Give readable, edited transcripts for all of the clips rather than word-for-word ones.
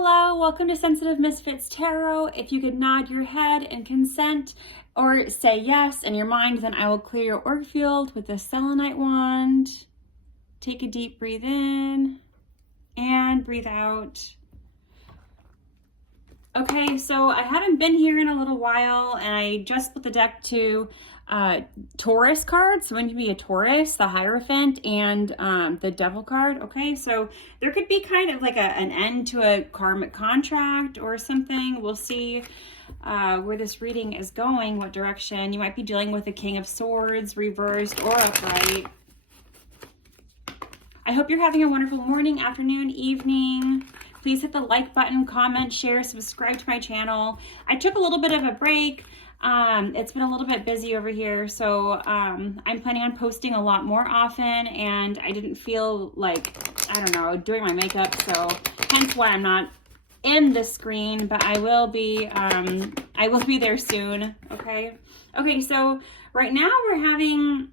Hello, welcome to Sensitive Misfits Tarot. If you could nod your head and consent or say yes in your mind, then I will clear your aura field with the selenite wand. Take a deep breath in and breathe out. Okay, so I haven't been here in a little while, and I just split the deck to Taurus cards. So one can be a Taurus, the Hierophant, and the Devil card. Okay, so there could be kind of like an end to a karmic contract or something. We'll see where this reading is going, what direction. You might be dealing with the King of Swords, reversed or upright. I hope you're having a wonderful morning, afternoon, evening. Please hit the like button, comment, share, subscribe to my channel. I took a little bit of a break. It's been a little bit busy over here, so I'm planning on posting a lot more often, and I didn't feel like, I don't know, doing my makeup, so hence why I'm not in the screen, but I will be there soon, okay? Okay, so right now we're having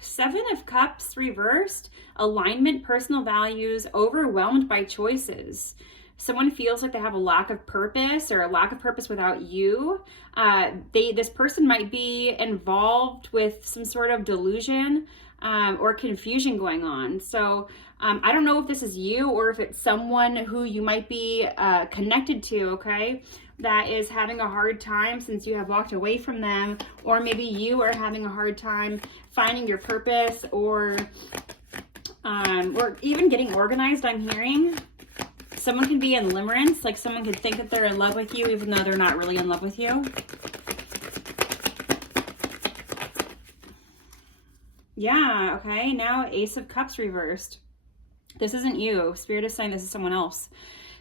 Seven of Cups reversed, alignment, personal values, overwhelmed by choices. Someone feels like they have a lack of purpose or a lack of purpose without you. This person might be involved with some sort of delusion or confusion going on. So I don't know if this is you or if it's someone who you might be connected to, okay, that is having a hard time since you have walked away from them, or maybe you are having a hard time finding your purpose or even getting organized. I'm hearing someone can be in limerence, like someone could think that they're in love with you even though they're not really in love with you. Yeah, okay, now Ace of Cups reversed. This isn't you. Spirit is saying this is someone else.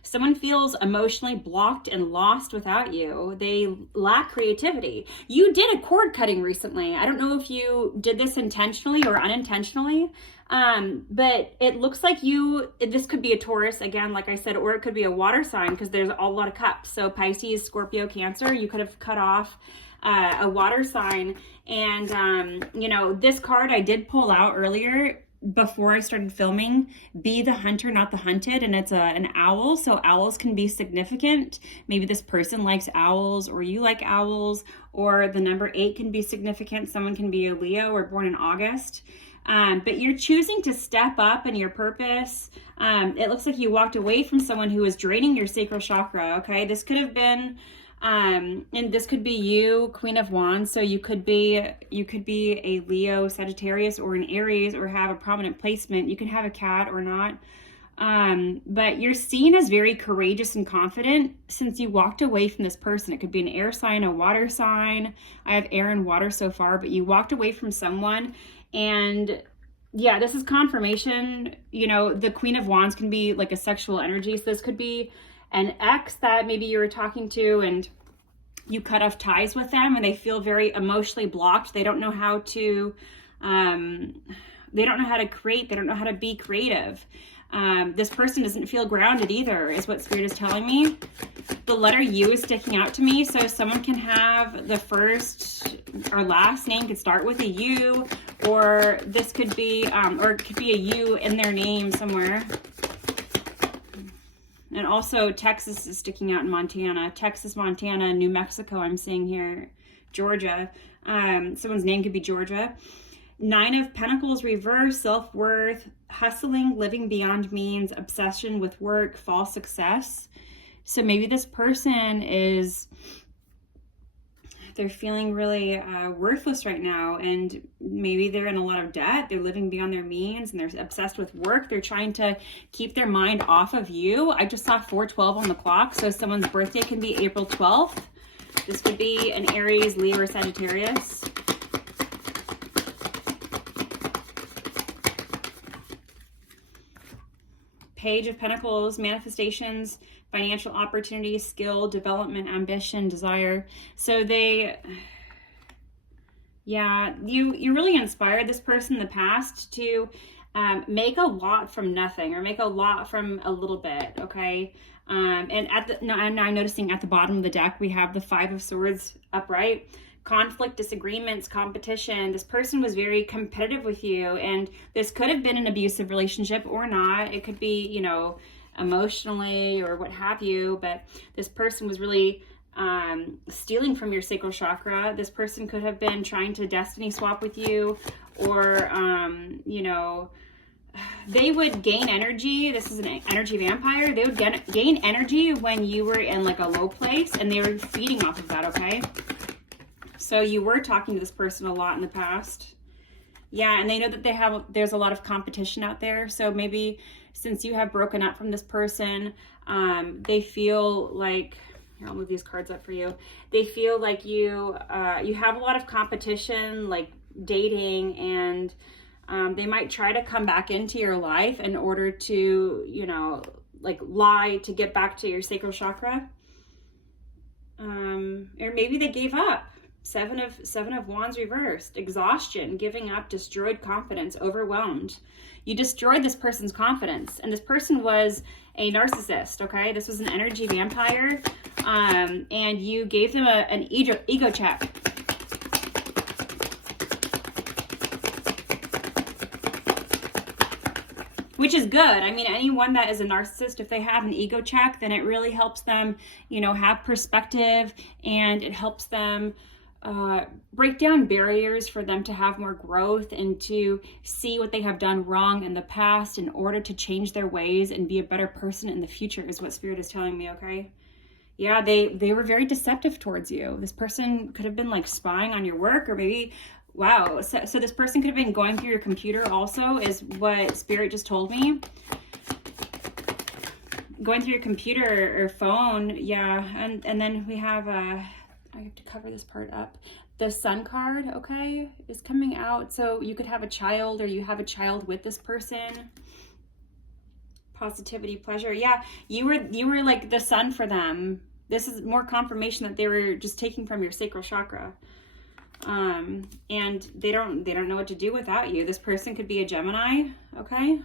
Someone feels emotionally blocked and lost without you. They lack creativity. You did a cord cutting recently. I don't know if you did this intentionally or unintentionally, but it looks like this could be a Taurus, again, like I said, or it could be a water sign because there's a lot of cups. So Pisces, Scorpio, Cancer, you could have cut off a water sign. And, this card I did pull out earlier before I started filming, be the hunter, not the hunted, and it's an owl, so owls can be significant. Maybe this person likes owls, or you like owls, or the number 8 can be significant. Someone can be a Leo or born in August, but you're choosing to step up in your purpose. It looks like you walked away from someone who was draining your sacral chakra, okay? This could have been and this could be you, Queen of Wands. So you could be a Leo, Sagittarius, or an Aries, or have a prominent placement. You can have a cat or not. But you're seen as very courageous and confident since you walked away from this person. It could be an air sign, a water sign. I have air and water so far, but you walked away from someone, and yeah, this is confirmation. The Queen of Wands can be like a sexual energy. So this could be an ex that maybe you were talking to and you cut off ties with them and they feel very emotionally blocked. They don't know how to create. They don't know how to be creative. This person doesn't feel grounded either, is what Spirit is telling me. The letter U is sticking out to me. So someone can have the first or last name could start with a U, or this could be, or it could be a U in their name somewhere. And also Texas is sticking out in Montana. Texas, Montana, New Mexico, I'm seeing here. Georgia. Someone's name could be Georgia. 9 of Pentacles reverse, self-worth, hustling, living beyond means, obsession with work, false success. So maybe this person they're feeling really worthless right now, and maybe they're in a lot of debt. They're living beyond their means, and they're obsessed with work. They're trying to keep their mind off of you. I just saw 4:12 on the clock, so someone's birthday can be April 12th. This could be an Aries, Leo, or Sagittarius. Page of Pentacles, manifestations, financial opportunities, skill, development, ambition, desire. So you really inspired this person in the past to make a lot from nothing, or make a lot from a little bit, okay? And I'm noticing at the bottom of the deck, we have the 5 of Swords upright. Conflict, disagreements, competition. This person was very competitive with you, and this could have been an abusive relationship or not. It could be, emotionally or what have you, but this person was really stealing from your sacral chakra. This person could have been trying to destiny swap with you, or you know, they would gain energy. This is an energy vampire. They would gain energy when you were in like a low place, and they were feeding off of that, okay? So you were talking to this person a lot in the past. Yeah, and they know that there's a lot of competition out there. So maybe since you have broken up from this person, they feel like, here, I'll move these cards up for you. They feel like you have a lot of competition, like dating, and they might try to come back into your life in order to, you know, like lie to get back to your sacral chakra. Or maybe they gave up. Seven of Wands reversed. Exhaustion, giving up, destroyed confidence, overwhelmed. You destroyed this person's confidence, and this person was a narcissist, okay? This was an energy vampire, and you gave them an ego check. Which is good. I mean, anyone that is a narcissist, if they have an ego check, then it really helps them, you know, have perspective, and it helps them break down barriers for them to have more growth and to see what they have done wrong in the past in order to change their ways and be a better person in the future, is what Spirit is telling me, okay? Yeah, they were very deceptive towards you. This person could have been like spying on your work, or maybe, wow, so this person could have been going through your computer also, is what Spirit just told me. Going through your computer or phone, yeah, and then we have I have to cover this part up. The Sun card, okay, is coming out. So you could have a child, or you have a child with this person. Positivity, pleasure. Yeah, you were like the sun for them. This is more confirmation that they were just taking from your sacral chakra. And they don't know what to do without you. This person could be a Gemini, okay?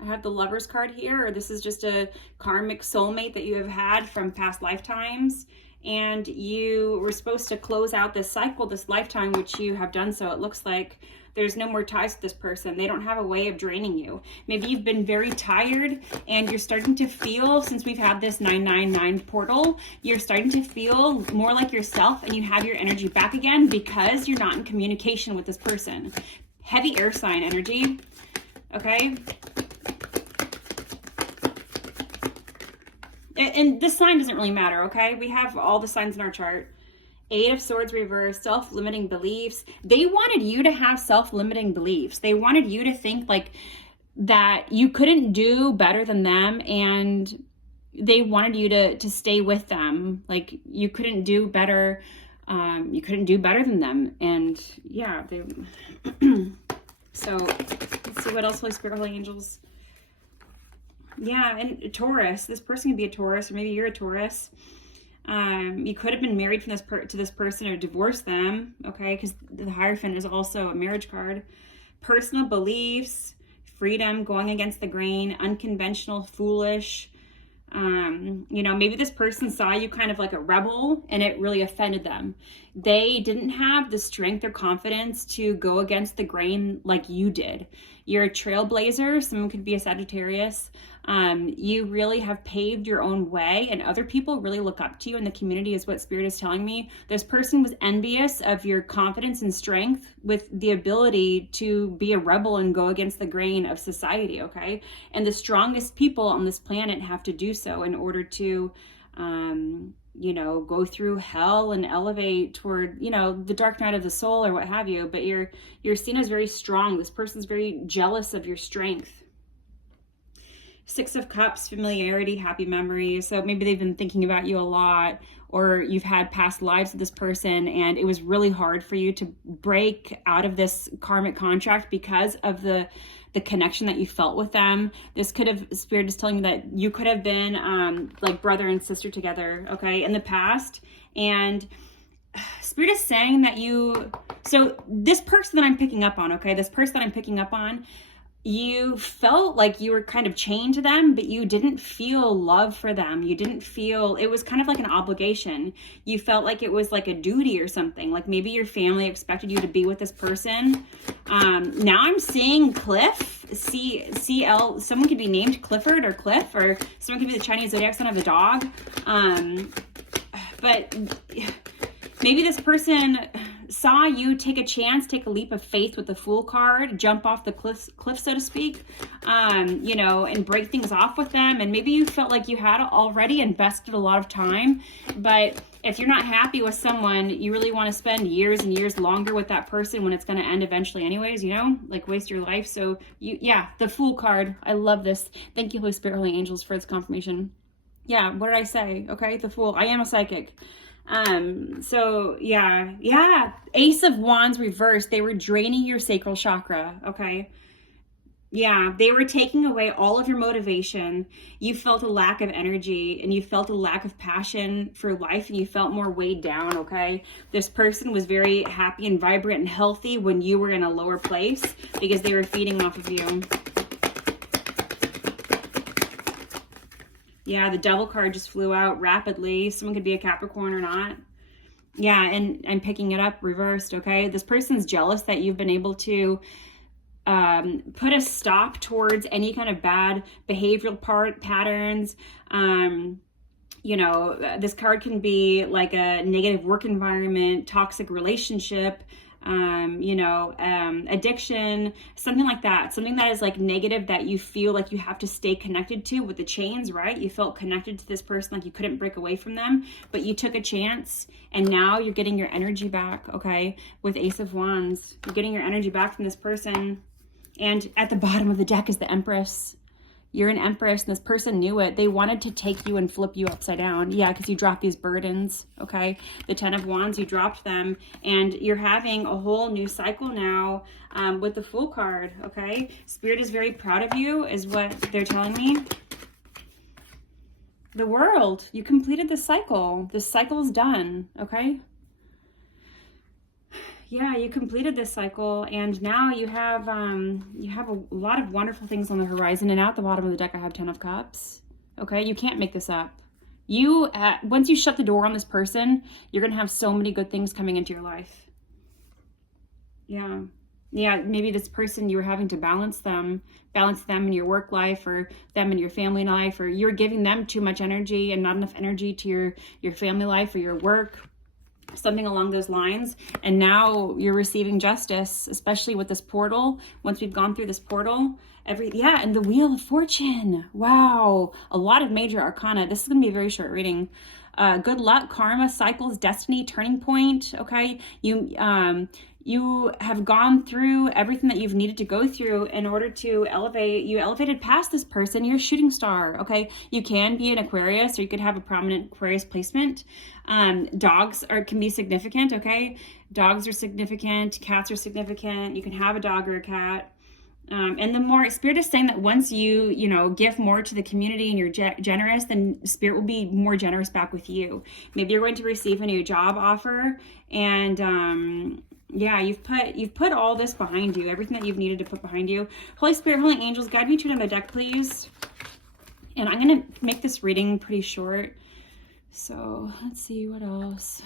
I have the Lovers card here, or this is just a karmic soulmate that you have had from past lifetimes, and you were supposed to close out this cycle, this lifetime, which you have done so. It looks like there's no more ties with this person. They don't have a way of draining you. Maybe you've been very tired, and you're starting to feel, since we've had this 999 portal, you're starting to feel more like yourself, and you have your energy back again because you're not in communication with this person. Heavy air sign energy, okay? And this sign doesn't really matter, okay? We have all the signs in our chart. 8 of Swords reversed, self-limiting beliefs. They wanted you to have self-limiting beliefs. They wanted you to think like that you couldn't do better than them, and they wanted you to stay with them. Like you couldn't do better. You couldn't do better than them. And yeah, they. So let's see what else, Holy Spirit, Holy Angels. Yeah, and Taurus. This person could be a Taurus, or maybe you're a Taurus. You could have been married from to this person, or divorced them, okay? Because the Hierophant is also a marriage card. Personal beliefs, freedom, going against the grain, unconventional, foolish. You know, maybe this person saw you kind of like a rebel, and it really offended them. They didn't have the strength or confidence to go against the grain like you did. You're a trailblazer. Someone could be a Sagittarius. You really have paved your own way, and other people really look up to you in the community, is what Spirit is telling me. This person was envious of your confidence and strength with the ability to be a rebel and go against the grain of society, okay? And the strongest people on this planet have to do so in order to, you know, go through hell and elevate toward, you know, the dark night of the soul or what have you. But you're seen as very strong. This person's very jealous of your strength. 6 of Cups, familiarity, happy memories. So maybe they've been thinking about you a lot, or you've had past lives with this person, and it was really hard for you to break out of this karmic contract because of the connection that you felt with them. This could have, Spirit is telling me that you could have been like brother and sister together, okay, in the past. And Spirit is saying that so this person that I'm picking up on, okay, this person that I'm picking up on, you felt like you were kind of chained to them, but you didn't feel love for them. You didn't feel, it was kind of like an obligation. You felt like it was like a duty or something. Like maybe your family expected you to be with this person. Now I'm seeing Cliff, CL, someone could be named Clifford or Cliff, or someone could be the Chinese zodiac sign of a dog. But maybe this person saw you take a chance, take a leap of faith with the Fool card, jump off the cliff, so to speak, you know, and break things off with them. And maybe you felt like you had already invested a lot of time, but if you're not happy with someone, you really want to spend years and years longer with that person when it's going to end eventually anyways, you know, like waste your life. So yeah, the Fool card. I love this. Thank you, Holy Spirit, Holy Angels, for its confirmation. Yeah, what did I say? Okay, the Fool. I am a psychic. So yeah, Ace of Wands reversed. They were draining your sacral chakra, okay? Yeah, they were taking away all of your motivation. You felt a lack of energy, and you felt a lack of passion for life, and you felt more weighed down, okay? This person was very happy and vibrant and healthy when you were in a lower place because they were feeding off of you. Yeah, the Devil card just flew out rapidly. Someone could be a Capricorn or not. Yeah, and I'm picking it up reversed, okay? This person's jealous that you've been able to put a stop towards any kind of bad behavioral patterns. You know, this card can be like a negative work environment, toxic relationship, you know, addiction, something like that. Something that is like negative that you feel like you have to stay connected to with the chains, right? You felt connected to this person, like you couldn't break away from them, but you took a chance and now you're getting your energy back, okay? With Ace of Wands, you're getting your energy back from this person. And at the bottom of the deck is the Empress. You're an Empress, and this person knew it. They wanted to take you and flip you upside down. Yeah, because you dropped these burdens, okay? The 10 of Wands, you dropped them, and you're having a whole new cycle now with the Fool card, okay? Spirit is very proud of you, is what they're telling me. The World, you completed the cycle. The cycle is done, okay? Yeah, you completed this cycle, and now you have a lot of wonderful things on the horizon. And at the bottom of the deck, I have 10 of Cups. Okay, you can't make this up. You once you shut the door on this person, you're gonna have so many good things coming into your life. Yeah, maybe this person, you were having to balance them in your work life, or them in your family life, or you're giving them too much energy and not enough energy to your family life or your work. Something along those lines, and now you're receiving justice, especially with this portal. Once we've gone through this portal, and the Wheel of Fortune. Wow, a lot of major arcana. This is gonna be a very short reading. Good luck, karma, cycles, destiny, turning point. Okay, you have gone through everything that you've needed to go through in order to elevate. You elevated past this person. You're a shooting star, okay? You can be an Aquarius, or you could have a prominent Aquarius placement. Dogs can be significant, okay? Dogs are significant. Cats are significant. You can have a dog or a cat. And the more, Spirit is saying that once you know, give more to the community and you're generous, then Spirit will be more generous back with you. Maybe you're going to receive a new job offer, and yeah, you've put all this behind you, everything that you've needed to put behind you. Holy Spirit, Holy Angels, guide me to another deck, please. And I'm going to make this reading pretty short. So let's see what else.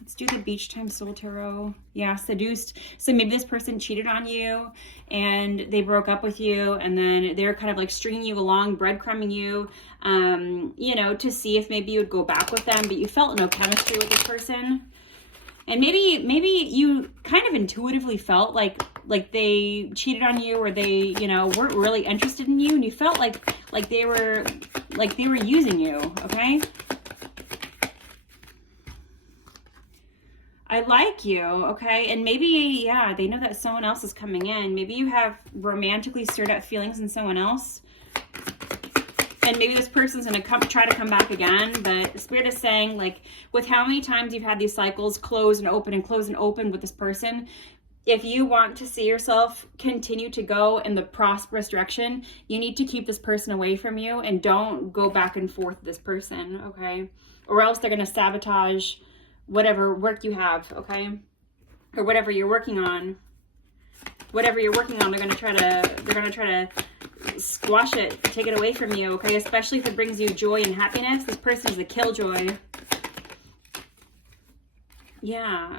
Let's do the Beach Time Soul Tarot. Yeah, seduced. So maybe this person cheated on you and they broke up with you, and then they're kind of like stringing you along, breadcrumbing you, you know, to see if maybe you would go back with them, but you felt no chemistry with this person. And maybe you kind of intuitively felt like they cheated on you, or they, you know, weren't really interested in you, and you felt like they were using you, okay? I like you, okay? And maybe, yeah, they know that someone else is coming in. Maybe you have romantically stirred up feelings in someone else. And maybe this person's going to try to come back again. But Spirit is saying, like, with how many times you've had these cycles close and open and close and open with this person, if you want to see yourself continue to go in the prosperous direction, you need to keep this person away from you and don't go back and forth with this person, okay? Or else they're going to sabotage whatever work you have, okay? Or whatever you're working on. whatever you're working on, they're going to try to squash it, take it away from you, okay? Especially if it brings you joy and happiness. This person is a killjoy. Yeah.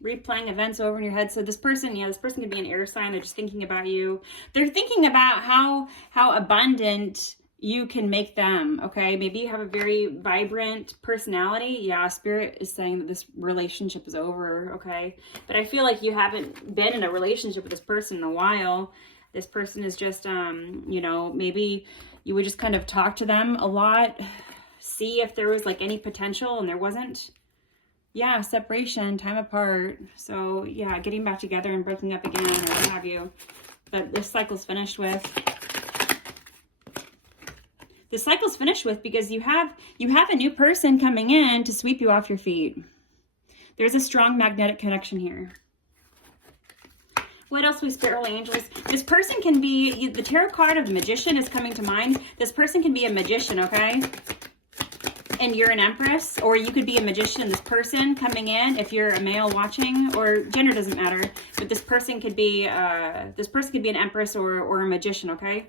Replaying events over in your head. So this person, yeah, this person could be an air sign. They're just thinking about you. They're thinking about how abundant you can make them, okay? Maybe you have a very vibrant personality. Yeah, Spirit is saying that this relationship is over, okay? But I feel like you haven't been in a relationship with this person in a while. This person is just, you know, maybe you would just kind of talk to them a lot, see if there was like any potential, and there wasn't. Yeah, separation, time apart. So yeah, getting back together and breaking up again, or what have you. But this cycle's finished with. This cycle's finished with because you have a new person coming in to sweep you off your feet. There's a strong magnetic connection here. What else, we spiritual angels? This person can be, the tarot card of the Magician is coming to mind. This person can be a magician, okay? And you're an empress, or you could be a magician and this person coming in, if you're a male watching, or gender doesn't matter, but this person could be an empress or a magician, okay?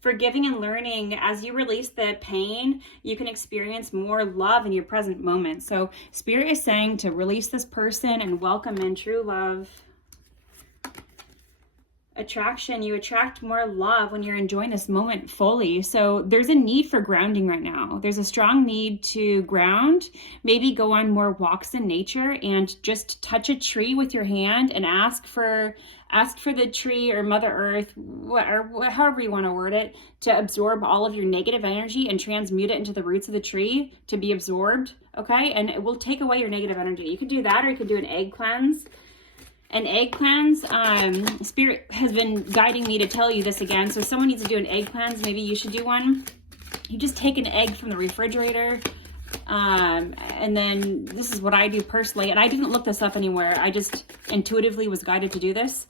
Forgiving and learning. As you release the pain, you can experience more love in your present moment. So Spirit is saying to release this person and welcome in true love. Attraction, you attract more love when you're enjoying this moment fully. So there's a need for grounding right now. There's a strong need to ground, maybe go on more walks in nature and just touch a tree with your hand and ask for the tree or Mother Earth, or however you want to word it, to absorb all of your negative energy and transmute it into the roots of the tree to be absorbed, okay? And it will take away your negative energy. You could do that, or you could do an egg cleanse. An egg cleanse, Spirit has been guiding me to tell you this again. So if someone needs to do an egg cleanse, maybe you should do one. You just take an egg from the refrigerator, and then this is what I do personally. And I didn't look this up anywhere. I just intuitively was guided to do this.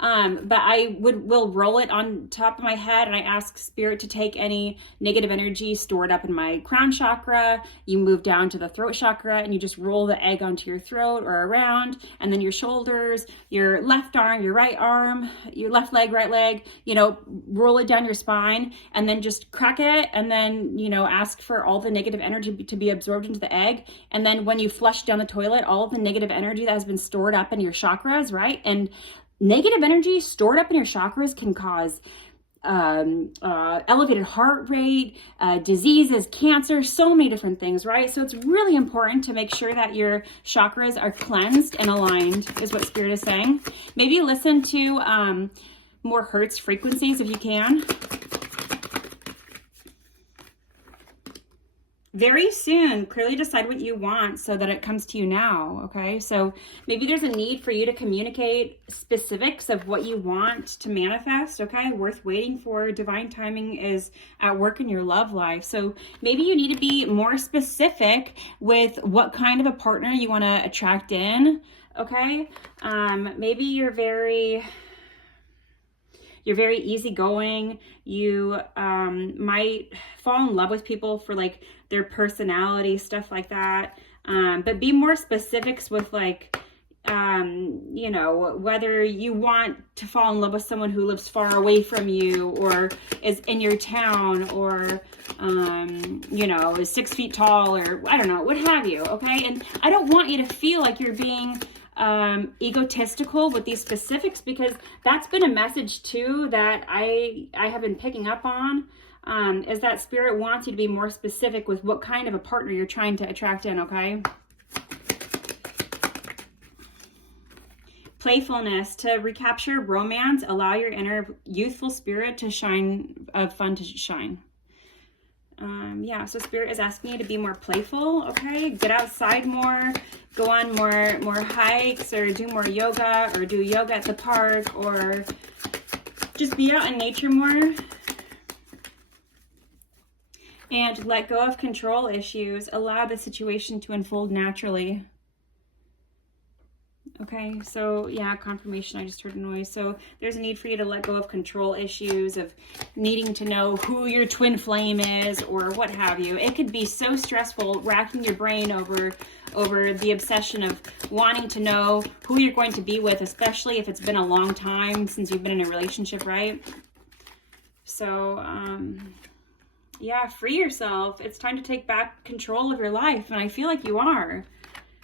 But I will roll it on top of my head, and I ask Spirit to take any negative energy stored up in my crown chakra. You move down to the throat chakra and you just roll the egg onto your throat or around, and then your shoulders, your left arm, your right arm, your left leg, right leg, you know, roll it down your spine, and then just crack it, and then, you know, ask for all the negative energy to be absorbed into the egg. And then when you flush down the toilet, all of the negative energy that has been stored up in your chakras, right? And negative energy stored up in your chakras can cause elevated heart rate, diseases, cancer, so many different things, right? So it's really important to make sure that your chakras are cleansed and aligned, is what Spirit is saying. Maybe listen to more Hertz frequencies if you can. Very soon, clearly decide what you want so that it comes to you now, okay? So maybe there's a need for you to communicate specifics of what you want to manifest, okay? Worth waiting for. Divine timing is at work in your love life. So maybe you need to be more specific with what kind of a partner you want to attract in, okay? Maybe you're very easygoing. You might fall in love with people for like their personality, stuff like that. But be more specifics with like, you know, whether you want to fall in love with someone who lives far away from you or is in your town, or, you know, is 6 feet tall, or I don't know, what have you, okay? And I don't want you to feel like you're being egotistical with these specifics, because that's been a message too that I have been picking up on, is that Spirit wants you to be more specific with what kind of a partner you're trying to attract in, okay? Playfulness. To recapture romance, allow your inner youthful spirit to shine, fun to shine. Yeah, so Spirit is asking you to be more playful, okay? Get outside more, go on more hikes, or do more yoga, or do yoga at the park, or just be out in nature more. And let go of control issues. Allow the situation to unfold naturally. Okay, so yeah, confirmation, I just heard a noise. So there's a need for you to let go of control issues, of needing to know who your twin flame is or what have you. It could be so stressful, racking your brain over the obsession of wanting to know who you're going to be with, especially if it's been a long time since you've been in a relationship, right? So, yeah, free yourself. It's time to take back control of your life, and I feel like you are.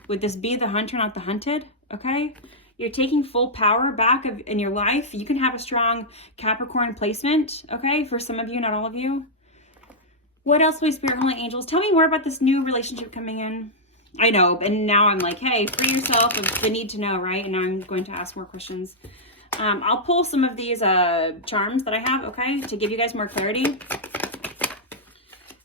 Would this be the hunter, not the hunted? Okay, you're taking full power back in your life. You can have a strong Capricorn placement, okay, for some of you, not all of you. What else, Holy Spirit, Holy Angels? Tell me more about this new relationship coming in. I know, and now I'm like, hey, free yourself of the need to know, right? And now I'm going to ask more questions. I'll pull some of these charms that I have, okay, to give you guys more clarity.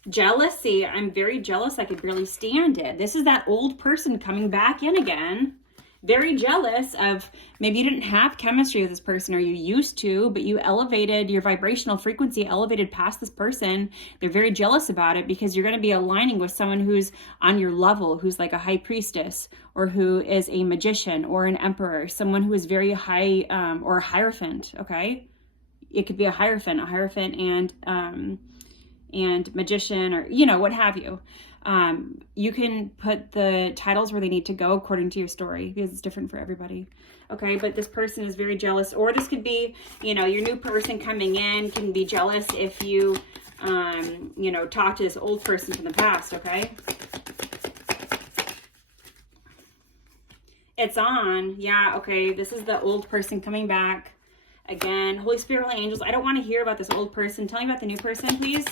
Jealousy. I'm very jealous. I could barely stand it. This is that old person coming back in again. Very jealous of, maybe you didn't have chemistry with this person, or you used to, but you elevated your vibrational frequency, elevated past this person. They're very jealous about it because you're going to be aligning with someone who's on your level, who's like a high priestess, or who is a magician or an emperor, someone who is very high, or a hierophant. Okay. It could be a hierophant and magician, or, you know, what have you. You can put the titles where they need to go according to your story, because it's different for everybody. Okay, but this person is very jealous, or this could be, you know, your new person coming in can be jealous if you, you know, talk to this old person from the past, okay? It's on. Yeah, okay, this is the old person coming back again. Holy Spirit, Holy Angels, I don't want to hear about this old person. Tell me about the new person, please.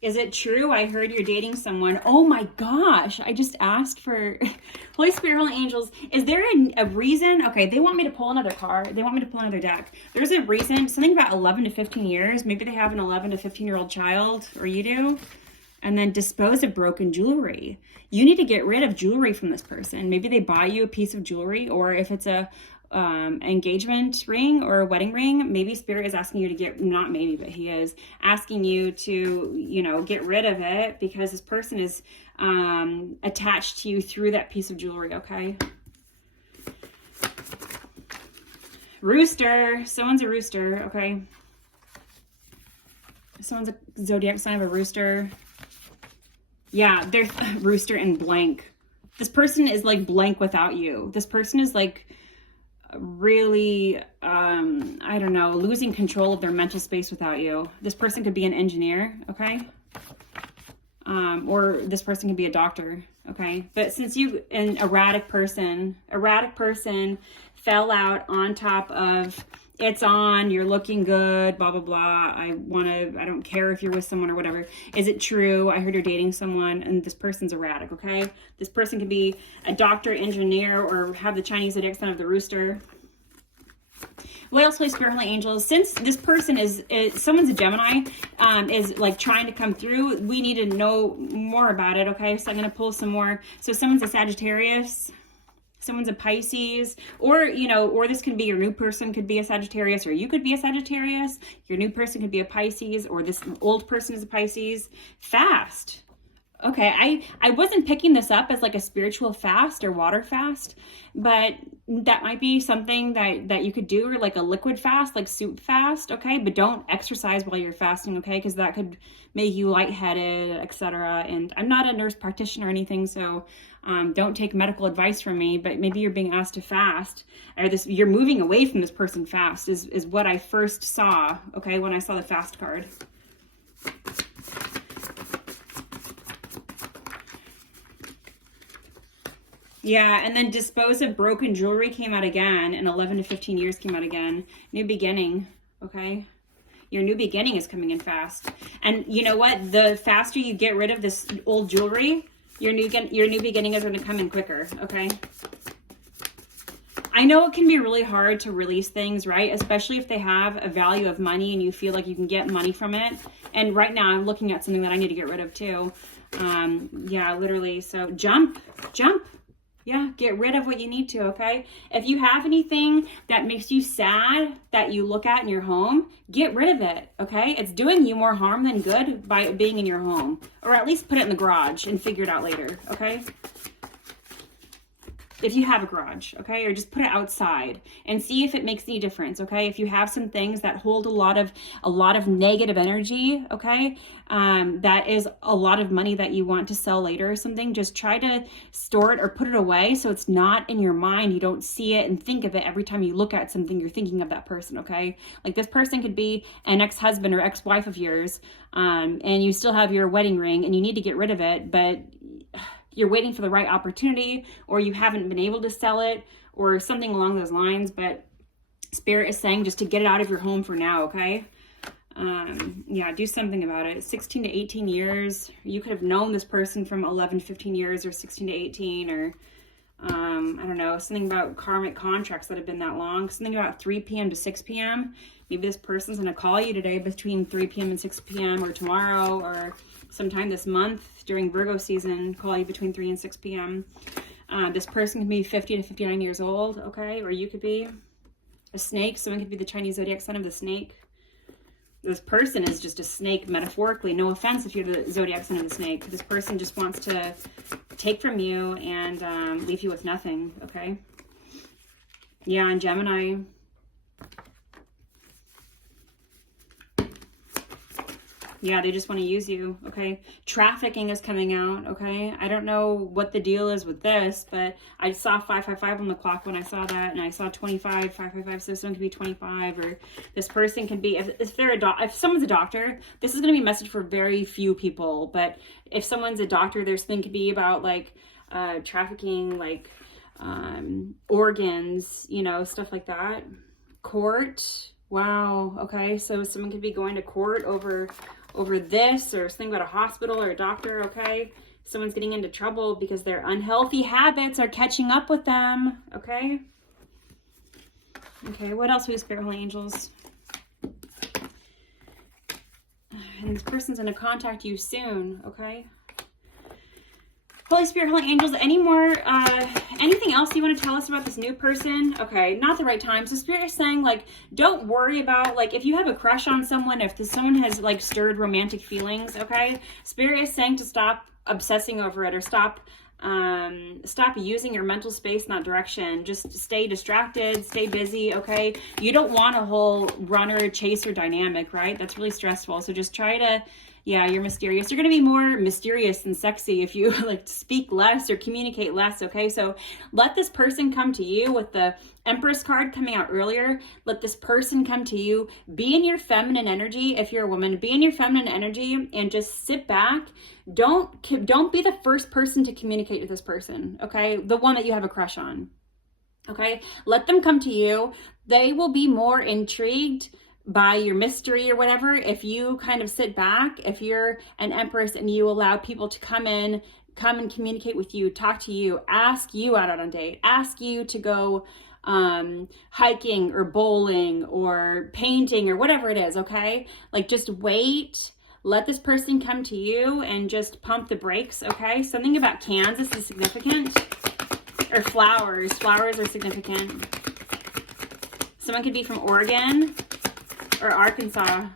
Is it true? I heard you're dating someone. Oh my gosh. I just asked for Holy Spirit, Holy Angels. Is there a reason? Okay, they want me to pull another card. They want me to pull another deck. There's a reason. Something about 11 to 15 years. Maybe they have an 11 to 15-year-old child, or you do. And then dispose of broken jewelry. You need to get rid of jewelry from this person. Maybe they buy you a piece of jewelry, or if it's a engagement ring or a wedding ring, maybe Spirit is asking you to get, not maybe, but he is asking you to, you know, get rid of it, because this person is attached to you through that piece of jewelry. Okay. Rooster. Someone's a rooster. Okay. Someone's a zodiac sign of a rooster. Yeah, they're rooster and blank. This person is like blank without you. This person is like really, I don't know, losing control of their mental space without you. This person could be an engineer, okay? Or this person could be a doctor, okay? But since you, an erratic person fell out on top of, it's on, you're looking good, blah, blah, blah. I don't care if you're with someone or whatever. Is it true? I heard you're dating someone, and this person's erratic, okay? This person could be a doctor, engineer, or have the Chinese zodiac sign of the rooster. What else, Holy Spirit, Holy Angels? Since this person is someone's a Gemini, is like trying to come through, we need to know more about it, okay? So I'm going to pull some more. So someone's a Sagittarius. Someone's a Pisces, or, you know, or this can be your new person could be a Sagittarius, or you could be a Sagittarius. Your new person could be a Pisces, or this old person is a Pisces. Fast. Okay, I wasn't picking this up as like a spiritual fast or water fast, but that might be something that you could do, or like a liquid fast, like soup fast, okay? But don't exercise while you're fasting, okay? Because that could make you lightheaded, etc. And I'm not a nurse practitioner or anything, so don't take medical advice from me, but maybe you're being asked to fast, or you're moving away from this person fast is what I first saw, okay, when I saw the fast card. Yeah, and then dispose of broken jewelry came out again, and 11 to 15 years came out again. New beginning, okay? Your new beginning is coming in fast. And you know what? The faster you get rid of this old jewelry, your new beginning is going to come in quicker, okay? I know it can be really hard to release things, right? Especially if they have a value of money and you feel like you can get money from it. And right now I'm looking at something that I need to get rid of too. Yeah, literally. So jump. Yeah, get rid of what you need to, okay? If you have anything that makes you sad that you look at in your home, get rid of it, okay? It's doing you more harm than good by being in your home. Or at least put it in the garage and figure it out later, okay? If you have a garage, okay? Or just put it outside and see if it makes any difference, okay? If you have some things that hold a lot of negative energy, okay? That is a lot of money that you want to sell later or something, just try to store it or put it away so it's not in your mind. You don't see it and think of it every time you look at something, you're thinking of that person, okay? Like this person could be an ex-husband or ex-wife of yours, and you still have your wedding ring and you need to get rid of it, but you're waiting for the right opportunity, or you haven't been able to sell it, or something along those lines. But Spirit is saying just to get it out of your home for now, okay? Yeah, do something about it. 16 to 18 years. You could have known this person from 11 to 15 years, or 16 to 18, or I don't know, something about karmic contracts that have been that long. Something about 3 p.m. to 6 p.m. Maybe this person's going to call you today between 3 p.m. and 6 p.m. or tomorrow, or sometime this month during Virgo season, call you between 3 and 6 p.m. This person can be 50 to 59 years old, okay? Or you could be a snake. Someone could be the Chinese zodiac sign of the snake. This person is just a snake metaphorically. No offense if you're the zodiac sign of the snake. This person just wants to take from you and leave you with nothing, okay? Yeah, and Gemini. Yeah, they just want to use you, okay? Trafficking is coming out, okay? I don't know what the deal is with this, but I saw 555 on the clock when I saw that, and I saw 25, 555, so someone could be 25, or this person can be, if someone's a doctor, this is going to be a message for very few people, but if someone's a doctor, there's thing could be about, like, trafficking, like, organs, you know, stuff like that. Court, wow, okay, so someone could be going to court over this, or something about a hospital or a doctor, okay? Someone's getting into trouble because their unhealthy habits are catching up with them, okay? Okay, what else with Spirit Holy Angels? And this person's going to contact you soon, okay? Holy Spirit, Holy Angels, anything else you want to tell us about this new person? Okay, not the right time. So Spirit is saying, like, don't worry about, like, if you have a crush on someone, if someone has, like, stirred romantic feelings, okay? Spirit is saying to stop obsessing over it, or stop using your mental space in that direction. Just stay distracted, stay busy, okay? You don't want a whole runner chaser dynamic, right? That's really stressful. So just try to, yeah, you're mysterious. You're going to be more mysterious and sexy if you like speak less or communicate less, okay? So let this person come to you with the Empress card coming out earlier. Let this person come to you. Be in your feminine energy. If you're a woman, be in your feminine energy and just sit back. Don't be the first person to communicate with this person, okay? The one that you have a crush on, okay? Let them come to you. They will be more intrigued by your mystery or whatever if you kind of sit back. If you're an Empress and you allow people to come and communicate with you, talk to you, ask you out on a date, ask you to go hiking or bowling or painting or whatever it is, okay? Like, just wait. Let this person come to you and just pump the brakes, okay? Something about Kansas is significant. Or flowers. Flowers are significant. Someone could be from Oregon or Arkansas.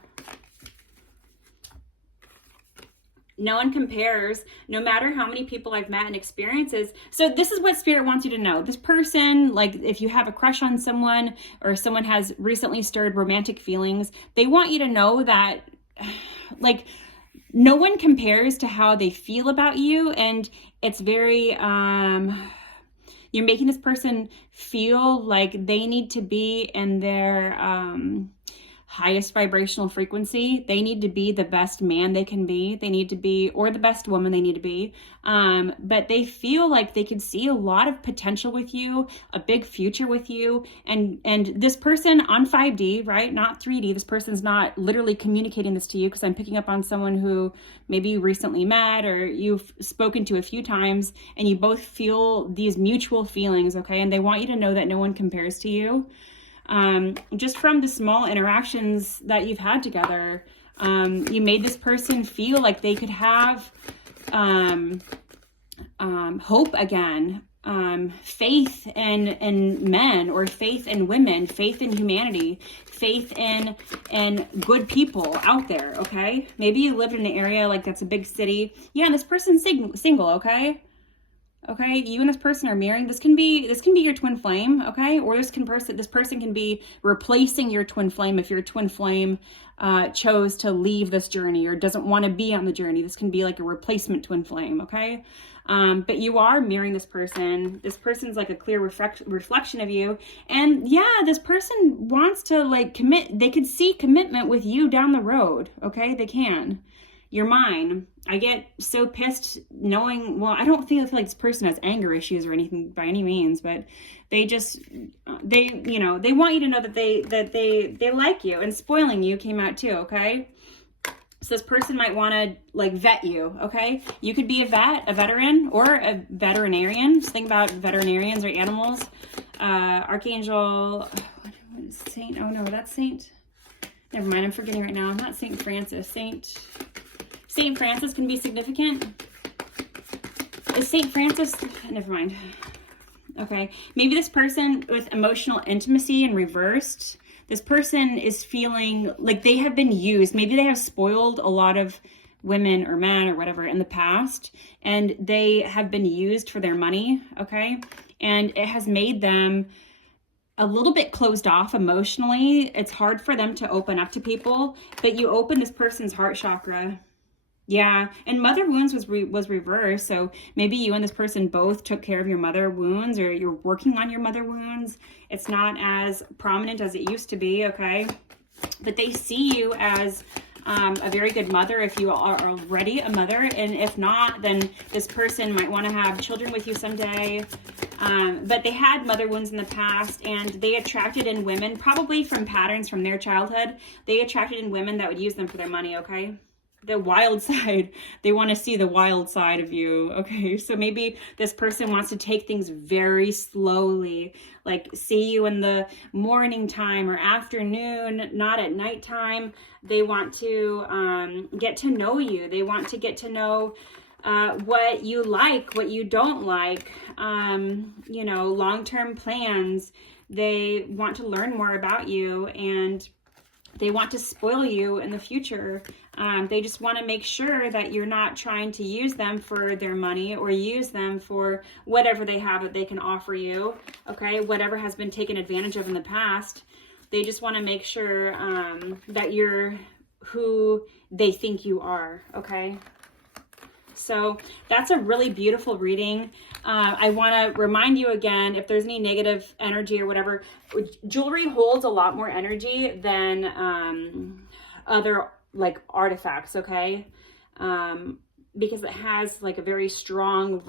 No one compares, no matter how many people I've met and experiences. So this is what Spirit wants you to know. This person, like, if you have a crush on someone or someone has recently stirred romantic feelings, they want you to know that, like, no one compares to how they feel about you. And it's very, you're making this person feel like they need to be in their highest vibrational frequency. They need to be the best man they can be. They need to be, or the best woman they need to be. But they feel like they can see a lot of potential with you, a big future with you. And this person on 5D, right? Not 3D. This person's not literally communicating this to you, because I'm picking up on someone who maybe you recently met or you've spoken to a few times, and you both feel these mutual feelings, okay? And they want you to know that no one compares to you. Just from the small interactions that you've had together, you made this person feel like they could have hope again. faith in men, or faith in women, faith in humanity, faith in good people out there, okay? Maybe you live in an area like that's a big city. Yeah, this person's single, okay? Okay, you and this person are marrying. This can be your twin flame, okay? Or this person can be replacing your twin flame if your twin flame chose to leave this journey or doesn't want to be on the journey. This can be like a replacement twin flame, okay? But you are mirroring this person. This person's like a clear reflection of you. And yeah, this person wants to like commit. They could see commitment with you down the road, okay? They can. You're mine. I get so pissed knowing, well, I feel like this person has anger issues or anything by any means, but they want you to know that they like you, and spoiling you came out too, okay? So this person might want to like vet you, okay? You could be a veteran, or a veterinarian. Just think about veterinarians or animals. Archangel, what is Saint? Oh no, that's Saint. Never mind, I'm forgetting right now. I'm not Saint Francis. Saint Francis can be significant. Is Saint Francis? Never mind. Okay, maybe this person with emotional intimacy in reversed. This person is feeling like they have been used. Maybe they have spoiled a lot of women or men or whatever in the past, and they have been used for their money, okay? And it has made them a little bit closed off emotionally. It's hard for them to open up to people, but you open this person's heart chakra. Yeah, and mother wounds was reversed, so maybe you and this person both took care of your mother wounds, or you're working on your mother wounds. It's not as prominent as it used to be, okay? But they see you as a very good mother if you are already a mother, and if not, then this person might want to have children with you someday. But they had mother wounds in the past, and they attracted in women, probably from patterns from their childhood. They attracted in women that would use them for their money, okay? The wild side. They want to see the wild side of you, okay? So maybe this person wants to take things very slowly, like see you in the morning time or afternoon, not at nighttime. They want to get to know you. They want to get to know what you like, what you don't like, long-term plans. They want to learn more about you, and they want to spoil you in the future. They just want to make sure that you're not trying to use them for their money, or use them for whatever they have that they can offer you, okay? Whatever has been taken advantage of in the past. They just want to make sure that you're who they think you are, okay? So that's a really beautiful reading. I want to remind you again, if there's any negative energy or whatever, jewelry holds a lot more energy than other like artifacts, okay? Because it has like a very strong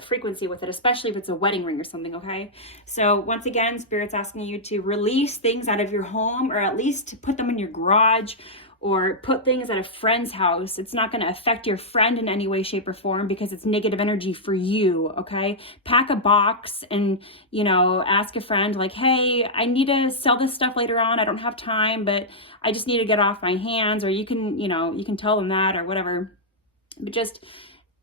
frequency with it, especially if it's a wedding ring or something, okay? So once again, Spirit's asking you to release things out of your home, or at least to put them in your garage, or put things at a friend's house. It's not going to affect your friend in any way, shape, or form, because it's negative energy for you, okay? Pack a box and, ask a friend like, hey, I need to sell this stuff later on. I don't have time, but I just need to get off my hands. Or you can tell them that or whatever. But just,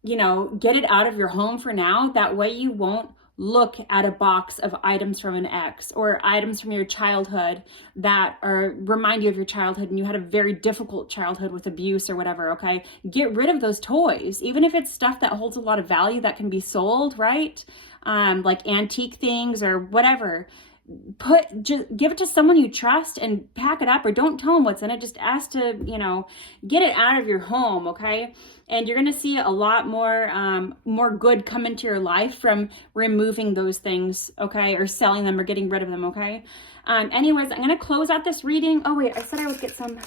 get it out of your home for now. That way you won't look at a box of items from an ex, or items from your childhood that remind you of your childhood, and you had a very difficult childhood with abuse or whatever, okay? Get rid of those toys, even if it's stuff that holds a lot of value that can be sold, right? Like antique things or whatever. Just give it to someone you trust and pack it up, or don't tell them what's in it. Just ask to, get it out of your home, okay? And you're going to see a lot more good come into your life from removing those things, okay? Or selling them or getting rid of them, okay? Anyways, I'm going to close out this reading. Oh, wait, I said I would get some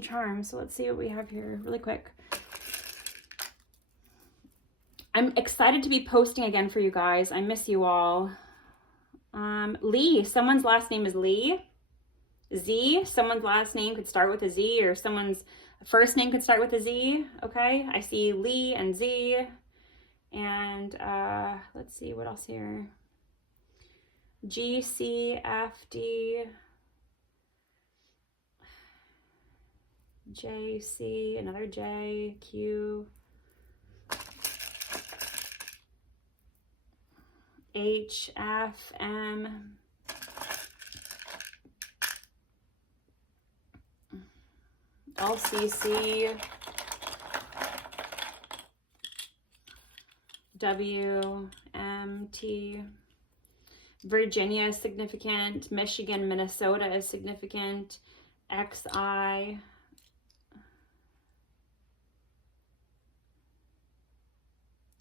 charms. So let's see what we have here really quick. I'm excited to be posting again for you guys. I miss you all. Lee, someone's last name is Lee. Z, someone's last name could start with a Z, or someone's first name could start with a Z, okay? I see Lee and Z, and let's see what else here. G, C, F, D, J, C, another J, Q, HFM. LCC. WMT. Virginia is significant. Michigan, Minnesota is significant. XI.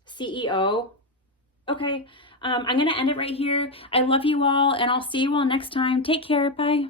CEO. Okay, I'm going to end it right here. I love you all, and I'll see you all next time. Take care. Bye.